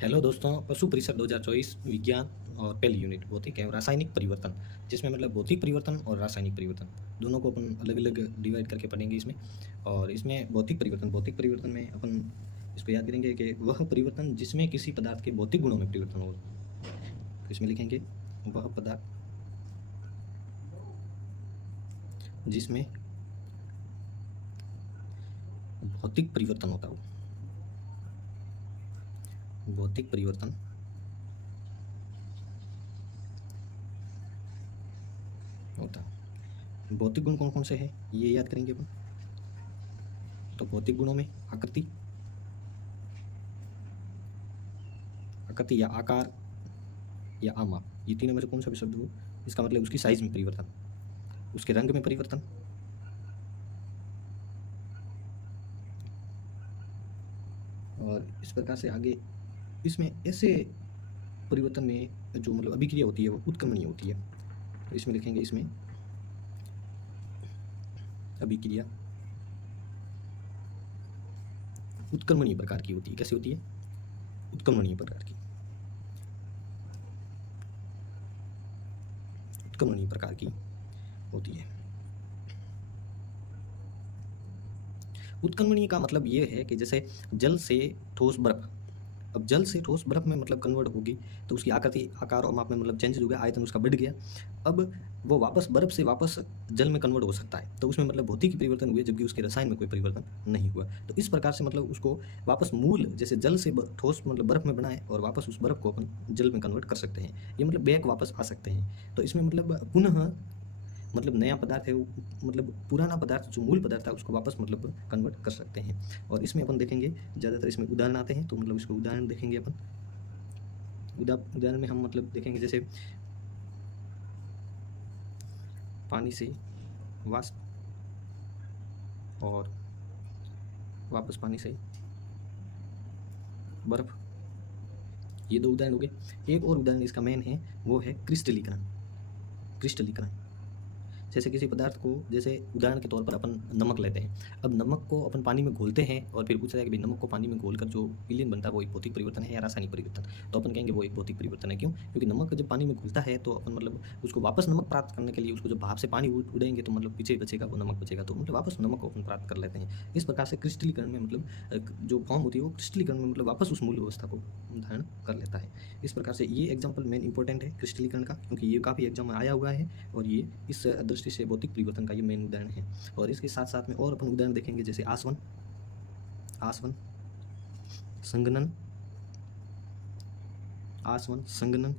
Hello दोस्तों, पशु परिषद 2024 विज्ञान और पहली यूनिट भौतिक एवं रासायनिक परिवर्तन, जिसमें मतलब भौतिक परिवर्तन और रासायनिक परिवर्तन दोनों को अपन अलग अलग डिवाइड करके पढ़ेंगे इसमें। और इसमें भौतिक परिवर्तन में अपन इसको याद करेंगे कि वह परिवर्तन जिसमें किसी पदार्थ के भौतिक गुणों में परिवर्तन हो। तो इसमें लिखेंगे वह पदार्थ जिसमें भौतिक परिवर्तन होता हो, भौतिक परिवर्तन होता है। भौतिक गुण कौन कौन से हैं ये याद करेंगे अपन। तो भौतिक गुणों में आकृति आकृति या आकार या आमाप, ये तीनों में से कौन सा भी शब्द हो, इसका मतलब उसकी साइज में परिवर्तन, उसके रंग में परिवर्तन, और इस प्रकार से आगे इसमें ऐसे परिवर्तन में जो मतलब अभिक्रिया होती है वो उत्क्रमणीय होती है। तो इसमें लिखेंगे इसमें अभिक्रिया उत्क्रमणीय प्रकार की होती है। कैसे होती है? उत्क्रमणीय प्रकार की, उत्क्रमणीय प्रकार की होती है। उत्क्रमणीय का मतलब ये है कि जैसे जल से ठोस बर्फ, अब जल से ठोस बर्फ में मतलब कन्वर्ट होगी तो उसकी आकृति आकार और माप में मतलब चेंज हो गया, आयतन उसका बढ़ गया। अब वो वापस बर्फ से वापस जल में कन्वर्ट हो सकता है, तो उसमें मतलब भौतिक परिवर्तन हुए, जबकि उसके रसायन में कोई परिवर्तन नहीं हुआ। तो इस प्रकार से मतलब उसको वापस मूल, जैसे जल से ठोस मतलब बर्फ में बनाए और वापस उस बर्फ को अपन जल में कन्वर्ट कर सकते हैं, ये मतलब बैक वापस आ सकते हैं। तो इसमें मतलब पुनः मतलब नया पदार्थ है वो, मतलब पुराना पदार्थ जो मूल पदार्थ था उसको वापस मतलब कन्वर्ट कर सकते हैं। और इसमें अपन देखेंगे ज़्यादातर इसमें उदाहरण आते हैं, तो मतलब इसको उदाहरण देखेंगे अपन। उदाहरण में हम मतलब देखेंगे जैसे पानी से वाष्प और वापस पानी से बर्फ, ये दो उदाहरण हो गए। एक और उदाहरण इसका मेन है, वो है क्रिस्टलीकरण। क्रिस्टलीकरण जैसे किसी पदार्थ को, जैसे उदाहरण के तौर पर अपन नमक लेते हैं। अब नमक को अपन पानी में घोलते हैं और फिर पूछा जाए कि भाई नमक को पानी में घोलकर जो विलयन बनता है वो एक भौतिक परिवर्तन है या रासायनिक परिवर्तन, तो अपन कहेंगे वो एक भौतिक परिवर्तन है। क्यों? क्योंकि नमक जब पानी में घुलता है तो अपन मतलब उसको वापस नमक प्राप्त करने के लिए उसको जब भाप से पानी उड़ेंगे तो मतलब पीछे बचेगा वो नमक बचेगा, तो मतलब वापस नमक को अपन प्राप्त कर लेते हैं। इस प्रकार से क्रिस्टलीकरण में मतलब जो फॉर्म होती है वो क्रिस्टलीकरण में मतलब वापस उस मूल अवस्था को धारण कर लेता है। इस प्रकार से ये एग्जाम्पल मेन इंपॉर्टेंट है क्रिस्टलीकरण का, क्योंकि ये काफ़ी एग्जाम में आया हुआ है और ये इस दृष्टि से भौतिक परिवर्तन का ये मेन उदाहरण है। और इसके साथ साथ में और अपन उदाहरण देखेंगे जैसे आसवन, संघनन, आसवन संघनन,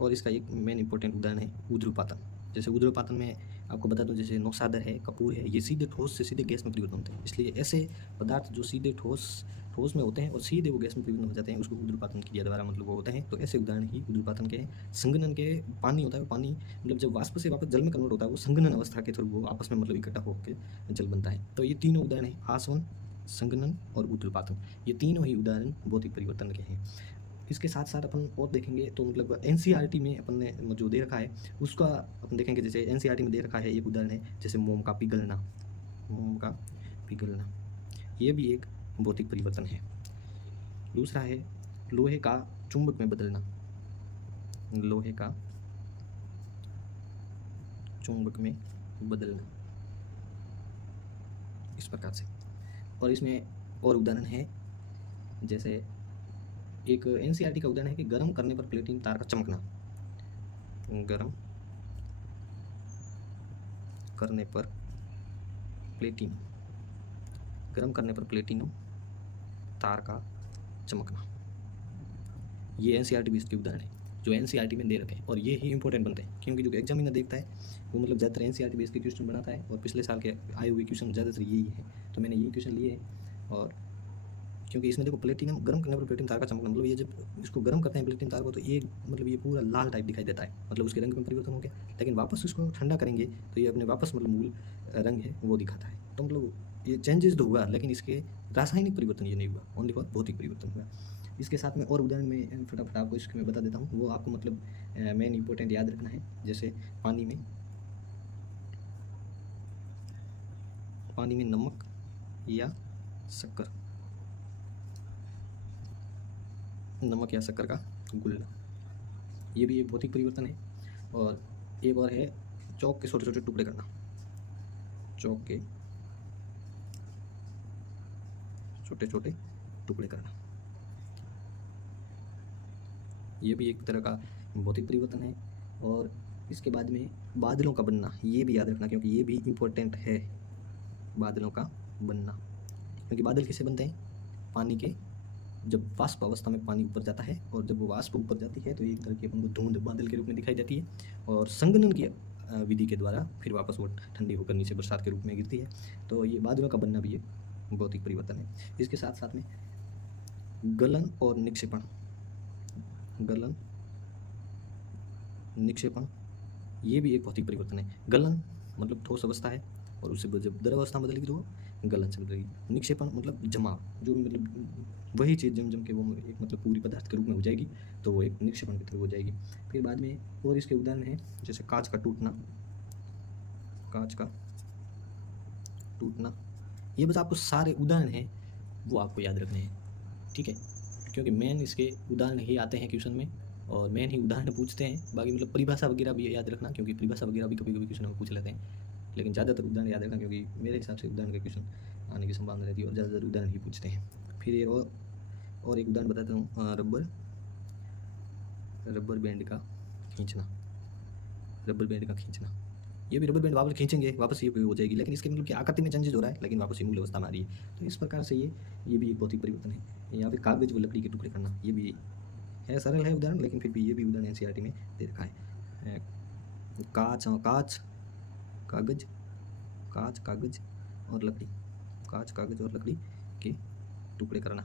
और इसका एक मेन इंपॉर्टेंट उदाहरण है ऊध्रुपातन। जैसे ऊध्रुपातन में आपको बता दूं, जैसे नौसादर है, कपूर है, ये सीधे ठोस से सीधे गैस में परिवर्तन होते हैं। इसलिए ऐसे पदार्थ जो सीधे ठोस में होते हैं और सीधे वो गैस में परिवर्तन हो जाते हैं, उसको ऊध्रुपातन क्रिया द्वारा मतलब वो होते हैं। तो ऐसे उदाहरण ही ऊध्रुपातन के हैं। संघनन के पानी होता है, पानी मतलब जब वाष्प से वापस जल में कन्वर्ट होता है वो संघनन अवस्था के थ्रू वो आपस में मतलब इकट्ठा होकर जल बनता है। तो ये तीनों उदाहरण है, आसवन, संघनन और ऊध्रुपातन, ये तीनों ही उदाहरण भौतिक परिवर्तन के हैं। इसके साथ साथ अपन और देखेंगे तो मतलब एनसीईआरटी में अपन ने जो दे रखा है उसका अपन देखेंगे। जैसे एनसीईआरटी में दे रखा है एक उदाहरण है, जैसे मोम का पिघलना, मोम का पिघलना, ये भी एक भौतिक परिवर्तन है। दूसरा है लोहे का चुंबक में बदलना, लोहे का चुंबक में बदलना, इस प्रकार से। और इसमें और उदाहरण है, जैसे एक एनसीईआरटी का उदाहरण है कि गर्म करने पर प्लेटिन तार का चमकना, गर्म करने पर प्लेटिन, गर्म करने पर प्लेटिनम तार का चमकना, ये एनसीईआरटी बेस्ड के उदाहरण है जो एनसीईआरटी में दे रखे हैं। और ये ही इंपॉर्टेंट बनते हैं क्योंकि जो एग्जामिनर देखता है वो मतलब ज़्यादातर एनसीईआरटी बेस्ड के क्वेश्चन बनाता है, और पिछले साल के आए हुए क्वेश्चन ज़्यादातर यही है, तो मैंने यही क्वेश्चन लिए हैं। और क्योंकि इसमें देखो प्लेटिनम गर्म करने पर प्लेटिन तार का चमकना, मतलब ये जब इसको गर्म करते हैं प्लेटिन तार को तो ये मतलब ये पूरा लाल टाइप दिखाई देता है, मतलब उसके रंग में परिवर्तन हो गया। लेकिन वापस इसको ठंडा करेंगे तो ये अपने वापस मतलब मूल रंग है वो दिखाता है। तो मतलब ये चेंजेस तो हुआ लेकिन इसके रासायनिक परिवर्तन ये नहीं हुआ, ओनली फॉर भौतिक परिवर्तन हुआ। इसके साथ में और उदाहरण में फटाफट आपको इसके मैं बता देता हूँ, वो आपको मतलब मेन इंपॉर्टेंट याद रखना है। जैसे पानी में नमक या शक्कर, नमक या शक्कर का घुलना, ये भी एक भौतिक परिवर्तन है। और एक और है चौक के छोटे छोटे टुकड़े करना, चौक के छोटे छोटे टुकड़े करना, ये भी एक तरह का भौतिक परिवर्तन है। और इसके बाद में बादलों का बनना, ये भी याद रखना क्योंकि ये भी इम्पोर्टेंट है, बादलों का बनना। क्योंकि बादल किससे बनते हैं? पानी के, जब वाष्प अवस्था में पानी ऊपर जाता है और जब वो वाष्प ऊपर जाती है तो एक तरह की अपन को धुंध बादल के रूप में दिखाई देती है, और संघनन की विधि के द्वारा फिर वापस वो ठंडी होकर नीचे बरसात के रूप में गिरती है। तो ये बादलों का बनना भी एक भौतिक परिवर्तन है। इसके साथ साथ में गलन और निक्षेपण, गलन निक्षेपण, ये भी एक भौतिक परिवर्तन है। गलन मतलब ठोस अवस्था है और उससे जब द्रव अवस्था बदलेगी तो गलन से बदलेगी। निक्षेपण मतलब जमाव, जो मतलब वही चीज़ जम जम के वो एक मतलब पूरी पदार्थ के रूप में हो जाएगी तो वो एक निक्षेपण की तरह हो जाएगी। फिर बाद में और इसके उदाहरण हैं जैसे कांच का टूटना, कांच का टूटना, ये बस आपको सारे उदाहरण हैं वो आपको याद रखने हैं, ठीक है। क्योंकि मेन इसके उदाहरण ही आते हैं क्वेश्चन में और मेन ही उदाहरण पूछते हैं। बाकी मतलब परिभाषा वगैरह भी याद रखना, क्योंकि परिभाषा वगैरह भी कभी कभी क्वेश्चन में पूछ लेते हैं, लेकिन ज़्यादातर उदाहरण याद रखना क्योंकि मेरे हिसाब से उदाहरण के क्वेश्चन आने की संभावना रहती है और ज़्यादातर उदाहरण ही पूछते हैं। फिर ये और एक उदाहरण बताता हूँ, रबर बैंड का खींचना, रबर बैंड का खींचना, ये भी रबर बैंड वापस खींचेंगे वापस ये हो जाएगी, लेकिन इसके मतलब कि आकृति में चेंजेस हो रहा है लेकिन वापस ये मूल अवस्था में आ रही है। तो इस प्रकार से ये भी एक भौतिक परिवर्तन है। यहाँ पे कागज व लकड़ी के टुकड़े करना, ये भी है, सरल है उदाहरण, लेकिन फिर भी ये भी उदाहरण एनसीईआरटी में दे रखा है। कांच कागज, कांच कागज और लकड़ी, कांच कागज और लकड़ी के टुकड़े करना,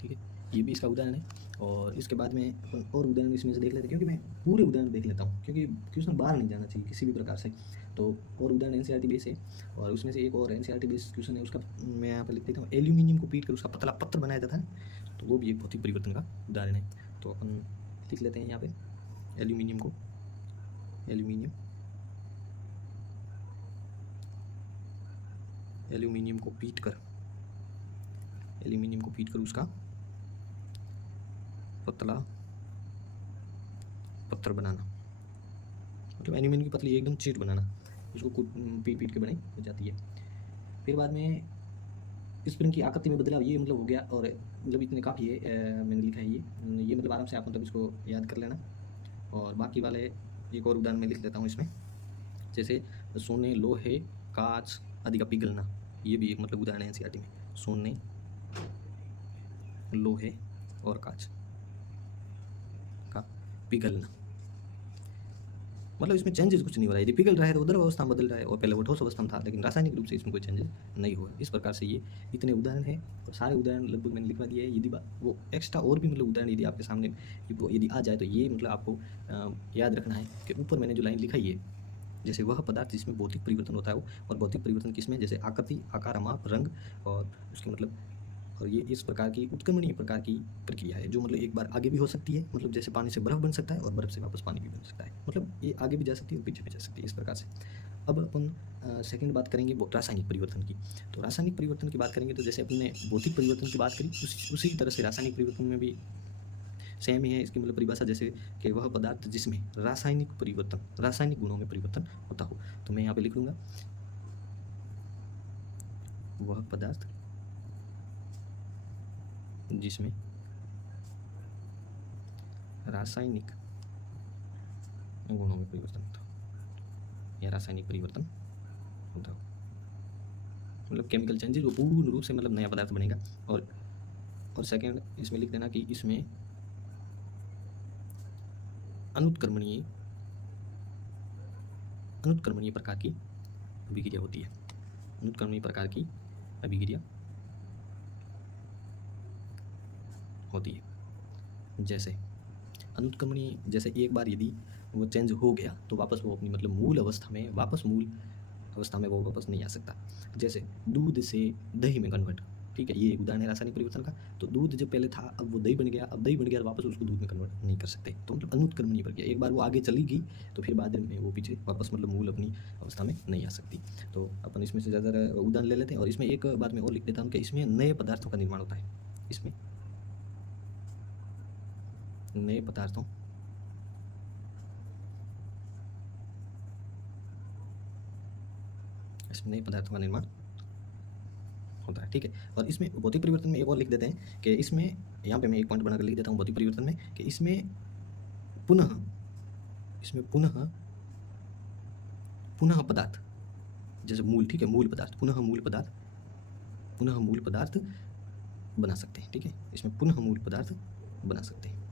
ठीक है, ये भी इसका उदाहरण है। और इसके बाद में और उदाहरण इसमें से देख लेते हैं, क्योंकि मैं पूरे उदाहरण देख लेता हूँ क्योंकि क्वेश्चन बाहर नहीं जाना चाहिए किसी भी प्रकार से। तो और उदाहरण एनसीईआरटी बेस है और उसमें से एक और एनसीईआरटी बेस क्वेश्चन है, उसका मैं यहाँ पर लिख देता हूँ, एल्यूमिनियम को पीट कर उसका पतला पत्र बनाया जाता है, तो वो भी एक भौतिक परिवर्तन का उदाहरण है। तो अपन लिख लेते हैं यहाँ पे एल्यूमिनियम को, एल्यूमिनियम को पीट कर उसका पतला पत्थर बनाना, मतलब एल्यूमिनियम की पतली एकदम चीट बनाना, उसको पीट के बनाई हो जाती है। फिर बाद में स्प्रिंग की आकृति में बदलाव, ये मतलब हो गया, और मतलब इतने काफ़ी है, मैंने लिखा है ये मतलब आराम से आप मतलब इसको याद कर लेना। और बाकी वाले एक और उदाहरण मैं लिख देता हूँ इसमें, जैसे सोने, लोहे, कांच आदि का पिघलना, ये भी एक मतलब उदाहरण है एनसीईआरटी में, सोने, लोहे और कांच का पिघलना, मतलब इसमें चेंजेस कुछ नहीं हो रहा है, यदि पिघल रहा है तो उधर अवस्था बदल रहा है और पहले वो ठोस अवस्था में था, लेकिन रासायनिक रूप से इसमें कोई चेंजेस नहीं हुआ। इस प्रकार से ये इतने उदाहरण हैं और सारे उदाहरण लगभग मैंने लिखवा दिए है। यदि वो एक्स्ट्रा और भी मतलब उदाहरण यदि आपके सामने यदि आ जाए तो ये मतलब आपको याद रखना है कि ऊपर मैंने जो लाइन लिखाई है, जैसे वह पदार्थ जिसमें भौतिक परिवर्तन होता है वो, और भौतिक परिवर्तन किसमें, जैसे आकृति, आकार, माप, रंग और उसके मतलब, और ये इस प्रकार की उत्क्रमणीय प्रकार की प्रक्रिया है जो मतलब एक बार आगे भी हो सकती है, मतलब जैसे पानी से बर्फ़ बन सकता है और बर्फ़ से वापस पानी भी बन सकता है, मतलब ये आगे भी जा सकती है और पीछे भी जा सकती है, इस प्रकार से। अब अपन सेकंड बात करेंगे वो रासायनिक परिवर्तन की। तो रासायनिक परिवर्तन की बात करेंगे तो जैसे अपने भौतिक परिवर्तन की बात करी, उसी तरह से रासायनिक परिवर्तन में भी सेम ही है। इसकी मतलब परिभाषा जैसे कि वह पदार्थ जिसमें रासायनिक परिवर्तन, रासायनिक गुणों में परिवर्तन होता हो, तो मैं यहाँ पे लिख लूँगा वह पदार्थ जिसमें रासायनिक गुणों में परिवर्तन होता हो या रासायनिक परिवर्तन होता हो, मतलब केमिकल चेंजेस, वो पूर्ण रूप से मतलब नया पदार्थ बनेगा। और सेकंड इसमें लिख देना कि इसमें अनुत्क्रमणीय प्रकार की अभिक्रिया होती है, अनुत्क्रमणीय प्रकार की अभिक्रिया होती है। जैसे अनुत्क्रमणीय, जैसे एक बार यदि वो चेंज हो गया तो वापस वो अपनी मतलब मूल अवस्था में वो वापस नहीं आ सकता। जैसे दूध से दही में कन्वर्ट, ठीक है, ये एक उदाहरण है रासायनिक परिवर्तन का। तो दूध जब पहले था, अब वो दही बन गया, अब दही बन गया तो वापस उसको दूध में कन्वर्ट नहीं कर सकते, तो मतलब अनुत्क्रमणीय प्रक्रिया। एक बार वो आगे चली गई तो फिर बाद में वो पीछे वापस मतलब मूल अपनी अवस्था में नहीं आ सकती। तो अपन इसमें से ज़्यादा उदाहरण ले लेते हैं। और इसमें एक बात मैं और लिख देता हूँ कि इसमें नए पदार्थों का निर्माण होता है। इसमें नए पदार्थों का निर्माण होता है, ठीक है। और इसमें भौतिक परिवर्तन में एक और लिख देते हैं कि इसमें, यहाँ पे मैं एक पॉइंट बनाकर लिख देता हूँ भौतिक परिवर्तन में, कि इसमें पुनः पदार्थ, जैसे मूल, ठीक है, मूल पदार्थ, पुनः मूल पदार्थ बना सकते हैं, ठीक है। इसमें पुनः मूल पदार्थ बना सकते हैं।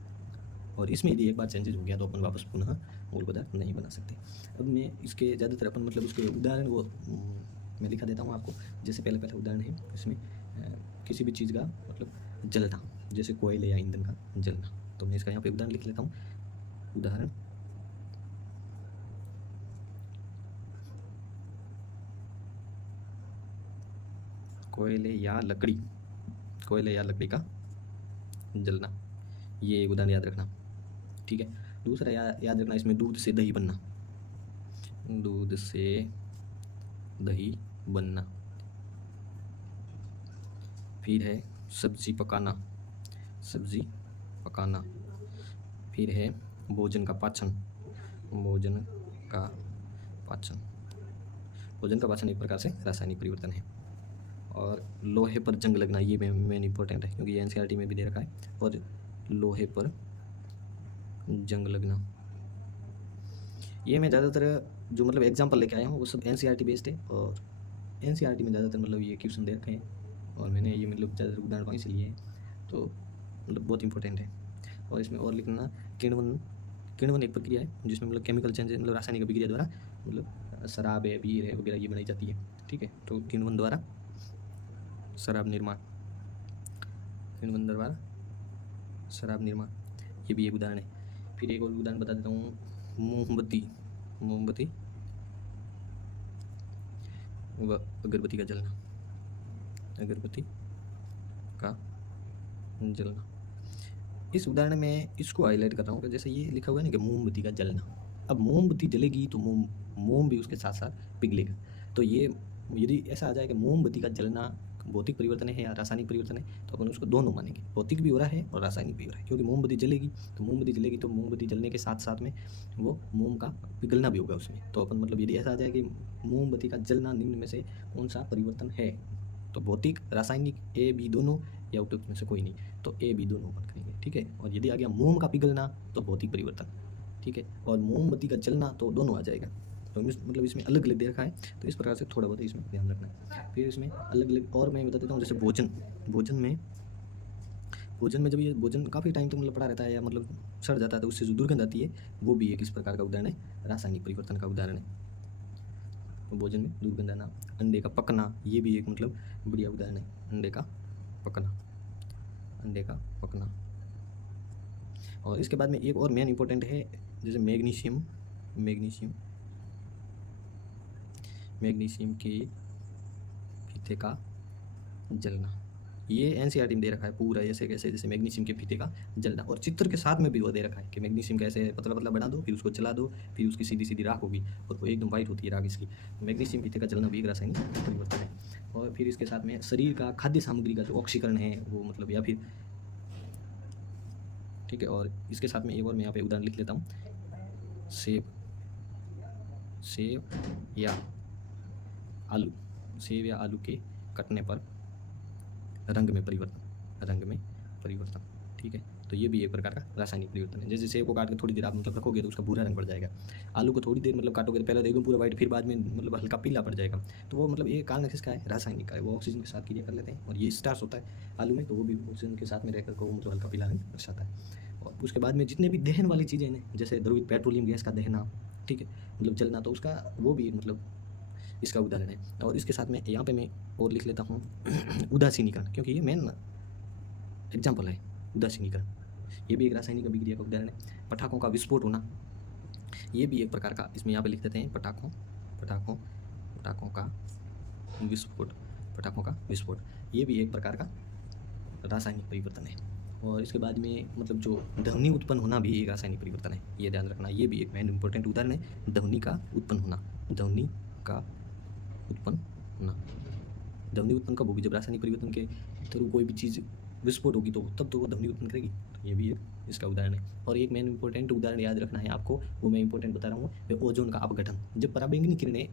और इसमें यदि एक बार चेंजेस हो गया तो अपन वापस पुनः मूल पदार्थ नहीं बना सकते। अब मैं इसके ज़्यादातर अपन मतलब उसके उदाहरण वो मैं दिखा देता हूँ आपको। जैसे पहले उदाहरण है इसमें किसी भी चीज़ का मतलब जलना, जैसे कोयले या ईंधन का जलना। तो मैं इसका यहाँ पे उदाहरण लिख लेता हूँ। उदाहरण, कोयले या लकड़ी का जलना, ये एक उदाहरण याद रखना, ठीक है। दूसरा याद रखना, इसमें दूध से दही बनना। फिर है सब्जी पकाना। फिर है भोजन का पाचन। भोजन का पाचन एक प्रकार से रासायनिक परिवर्तन है। और लोहे पर जंग लगना, ये मेन इंपॉर्टेंट है क्योंकि ये एनसीईआरटी में भी दे रखा है। और लोहे पर जंग लगना, ये मैं ज़्यादातर जो मतलब एग्जांपल लेके आया हूँ वो सब एनसीईआरटी बेस्ड है। और एनसीईआरटी में ज़्यादातर मतलब ये क्वेश्चन दे रखे हैं और मैंने ये मतलब ज़्यादातर उदाहरण वहीं से लिए हैं, तो मतलब बहुत इंपॉर्टेंट है। और इसमें और लिखना, किण्वन एक प्रक्रिया है जिसमें मतलब केमिकल चेंज मतलब रासायनिक अभिक्रिया द्वारा मतलब शराब है, बीयर है वगैरह ये बनाई जाती है, ठीक है। तो किण्वन द्वारा शराब निर्माण, ये भी एक उदाहरण है। फिर एक और उदाहरण बता देता हूँ, मोमबत्ती व अगरबत्ती का जलना। इस उदाहरण में इसको हाईलाइट कर रहा हूँ कि जैसे ये लिखा हुआ है ना कि मोमबत्ती का जलना, अब मोमबत्ती जलेगी तो मोम भी उसके साथ साथ पिघलेगा। तो ये यदि ऐसा आ जाए कि मोमबत्ती का जलना भौतिक परिवर्तन है या रासायनिक परिवर्तन है, तो अपन उसको दोनों मानेंगे, भौतिक भी हो रहा है और रासायनिक भी हो रहा है। क्योंकि मोमबत्ती जलेगी तो मोमबत्ती जलने के साथ साथ में वो मोम का पिघलना भी होगा उसमें। तो अपन मतलब यदि ऐसा आ जाए कि मोमबत्ती का जलना निम्न में से कौन सा परिवर्तन है, तो भौतिक, रासायनिक, ए बी दोनों या उपयुक्त में से कोई नहीं, तो ए बी दोनों अपन करेंगे, ठीक है। और यदि आ गया मोम का पिघलना तो भौतिक परिवर्तन, ठीक है। और मोमबत्ती का जलना तो दोनों आ जाएगा। तो मतलब इसमें अलग अलग दे रखा है, तो इस प्रकार से थोड़ा बहुत इसमें ध्यान रखना है। फिर इसमें अलग अलग और मैं बता देता हूँ, जैसे भोजन में जब ये भोजन काफ़ी टाइम तक मतलब पड़ा रहता है या मतलब सड़ जाता है तो उससे जो दुर्गंध आती है वो भी एक इस प्रकार का उदाहरण है, रासायनिक परिवर्तन का उदाहरण है। तो भोजन में दुर्गंध आना। अंडे का पकना, ये भी एक मतलब बढ़िया उदाहरण है, अंडे का पकना। और इसके बाद में एक और मेन इंपॉर्टेंट है, जैसे मैग्नीशियम के फीते का जलना। ये एनसीईआरटी में दे रखा है पूरा, ऐसे कैसे जैसे मैग्नीशियम के फीते का जलना। और चित्र के साथ में भी वो दे रखा है कि मैग्नीशियम कैसे पतला पतला बना दो, फिर उसको जला दो, फिर उसकी सीधी सीधी राख होगी और वो एकदम वाइट होती है राख इसकी। मैग्नीशियम फीते का जलना भी एक रासायनिक परिवर्तन है। और फिर इसके साथ में शरीर का खाद्य सामग्री का जो ऑक्सीकरण है वो मतलब, या फिर, ठीक है। और इसके साथ में एक और मैं यहाँ पे उदाहरण लिख लेता हूँ, सेब या आलू के कटने पर रंग में परिवर्तन, ठीक है। तो ये भी एक प्रकार का रासायनिक परिवर्तन है। जैसे सेब को काट के थोड़ी देर आप मतलब रखोगे तो उसका भूरा रंग पड़ जाएगा। आलू को थोड़ी देर मतलब काटोगे तो पहले तो एकदम पूरा वाइट, फिर बाद में मतलब हल्का पीला पड़ जाएगा। तो वो मतलब ये कारण किसका है, रासायनिक का है। वो ऑक्सीजन के साथ क्रिया कर लेते हैं और ये स्टार्च होता है आलू में, तो वो भी ऑक्सीजन के साथ में रहकर को मतलब हल्का पीला रंग दर्शाता है। और उसके बाद में जितने भी दहन वाली चीज़ें हैं, जैसे द्रवित पेट्रोलियम गैस का दहना, ठीक है, मतलब जलना, तो उसका वो भी मतलब इसका उदाहरण है। और इसके साथ में यहाँ पे मैं और लिख लेता हूँ उदासीनीकरण, क्योंकि ये मेन एग्जाम्पल है उदासीनीकरण। ये भी एक रासायनिक अभिक्रिया का उदाहरण है। पटाखों का विस्फोट होना, ये भी एक प्रकार का, इसमें यहाँ पे लिख देते हैं पटाखों का विस्फोट। ये भी एक प्रकार का रासायनिक परिवर्तन है। और इसके बाद में मतलब जो ध्वनि उत्पन्न होना भी एक रासायनिक परिवर्तन है, ये ध्यान रखना। ये भी एक मेन इंपॉर्टेंट उदाहरण है, ध्वनि का उत्पन्न होना। ध्वनि का उत्पन्न होना, ध्वनि उत्पन्न कब होगी? जब रासायनिक परिवर्तन के थ्रू कोई भी चीज़ विस्फोट होगी तो तब तो वो ध्वनि उत्पन्न करेगी। तो ये भी एक इसका उदाहरण है। और एक मेन इंपॉर्टेंट उदाहरण याद रखना है आपको, वो मैं इंपॉर्टेंट बता रहा हूँ, वो ओजोन का अपघटन। जब पराबैंगनी किरणें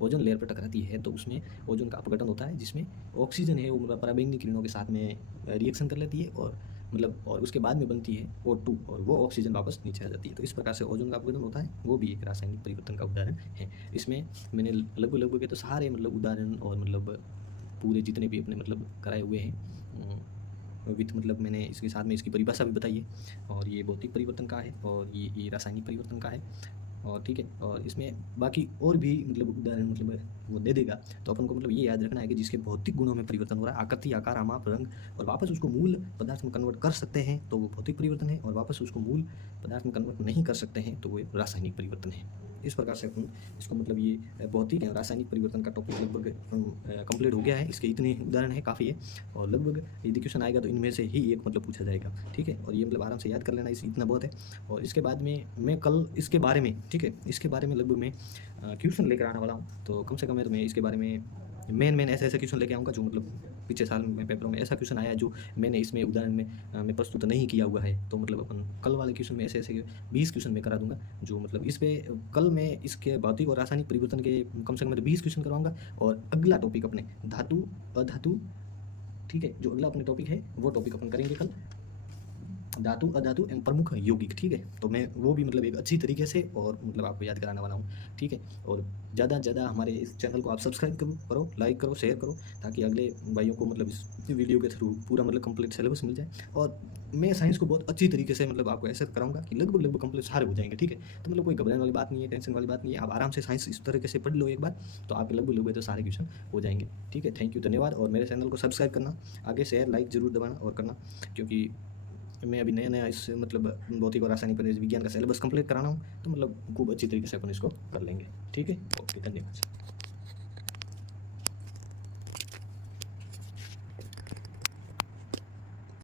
ओजोन लेयर पर टकराती है तो उसमें ओजोन का अपघटन होता है, जिसमें ऑक्सीजन है वो पराबैंगनी किरणों के साथ में रिएक्शन कर लेती है और और उसके बाद में बनती है O2 और वो ऑक्सीजन वापस नीचे आ जाती है। तो इस प्रकार से ओजोन का अपघटन होता है, वो भी एक रासायनिक परिवर्तन का उदाहरण है। इसमें मैंने लगभग के तो सारे उदाहरण और पूरे जितने भी अपने कराए हुए हैं विथ मैंने इसके साथ में इसकी परिभाषा भी बताई है। और ये भौतिक परिवर्तन का है और ये रासायनिक परिवर्तन का है। और ठीक है, और इसमें बाकी और भी उदाहरण वो दे देगा। तो अपन को ये याद रखना है कि जिसके भौतिक गुणों में परिवर्तन हो रहा है, आकृति, आकार, माप, रंग, और वापस उसको मूल पदार्थ में कन्वर्ट कर सकते हैं तो वो भौतिक परिवर्तन है, और वापस उसको मूल पदार्थ में कन्वर्ट नहीं कर सकते हैं तो वो रासायनिक परिवर्तन है। इस प्रकार से अपन इसको ये भौतिक और रासायनिक परिवर्तन का टॉपिक लगभग कंप्लीट हो गया है। इसके इतने उदाहरण है, काफ़ी है, और लगभग यदि क्वेश्चन आएगा तो इनमें से ही एक पूछा जाएगा। ठीक है, और ये आराम से याद कर लेना, इतना बहुत है। और इसके बाद में मैं कल इसके बारे में, ठीक है, इसके बारे में लगभग मैं क्वेश्चन लेकर आने वाला हूँ। तो कम से कम मैं इसके बारे में मेन ऐसे क्वेश्चन लेके आऊँगा जो पिछले साल में पेपरों में ऐसा क्वेश्चन आया है जो मैंने इसमें उदाहरण में मैं प्रस्तुत नहीं किया हुआ है। तो अपन कल वाले क्वेश्चन में ऐसे 20 क्वेश्चन मैं करा दूंगा, जो इस पे कल मैं इसके भौतिक और रासायनिक परिवर्तन के कम से कम 20 क्वेश्चन करवाऊंगा। और अगला टॉपिक अपने धातु अधातु, ठीक है, जो अगला अपने टॉपिक है वो टॉपिक अपन करेंगे कल, धातु अधातु एवं प्रमुख यौगिक। ठीक है, तो मैं वो भी एक अच्छी तरीके से और आपको याद कराने वाला हूँ। ठीक है, और ज़्यादा से ज़्यादा हमारे इस चैनल को आप सब्सक्राइब करो, लाइक करो, शेयर करो, ताकि अगले भाइयों को इस वीडियो के थ्रू पूरा कंप्लीट सिलेबस मिल जाए। और मैं साइंस को बहुत अच्छी तरीके से आपको ऐसे कराऊंगा कि लगभग कंप्लीट सारे हो जाएंगे। ठीक है, तो कोई घबराने वाली बात नहीं है, टेंशन वाली बात नहीं है। आप आराम से साइंस इस तरीके से पढ़ लो एक बार, तो आपके लगभग तो सारे क्वेश्चन हो जाएंगे। ठीक है, थैंक यू, धन्यवाद। और मेरे चैनल को सब्सक्राइब करना, आगे शेयर लाइक जरूर दबाना और करना, क्योंकि मैं अभी नया इस भौतिक और रासायनिक विज्ञान का सिलेबस कंप्लीट कराना हूँ। तो खूब अच्छी तरीके से अपन इसको कर लेंगे। ठीक है, ओके, धन्यवाद।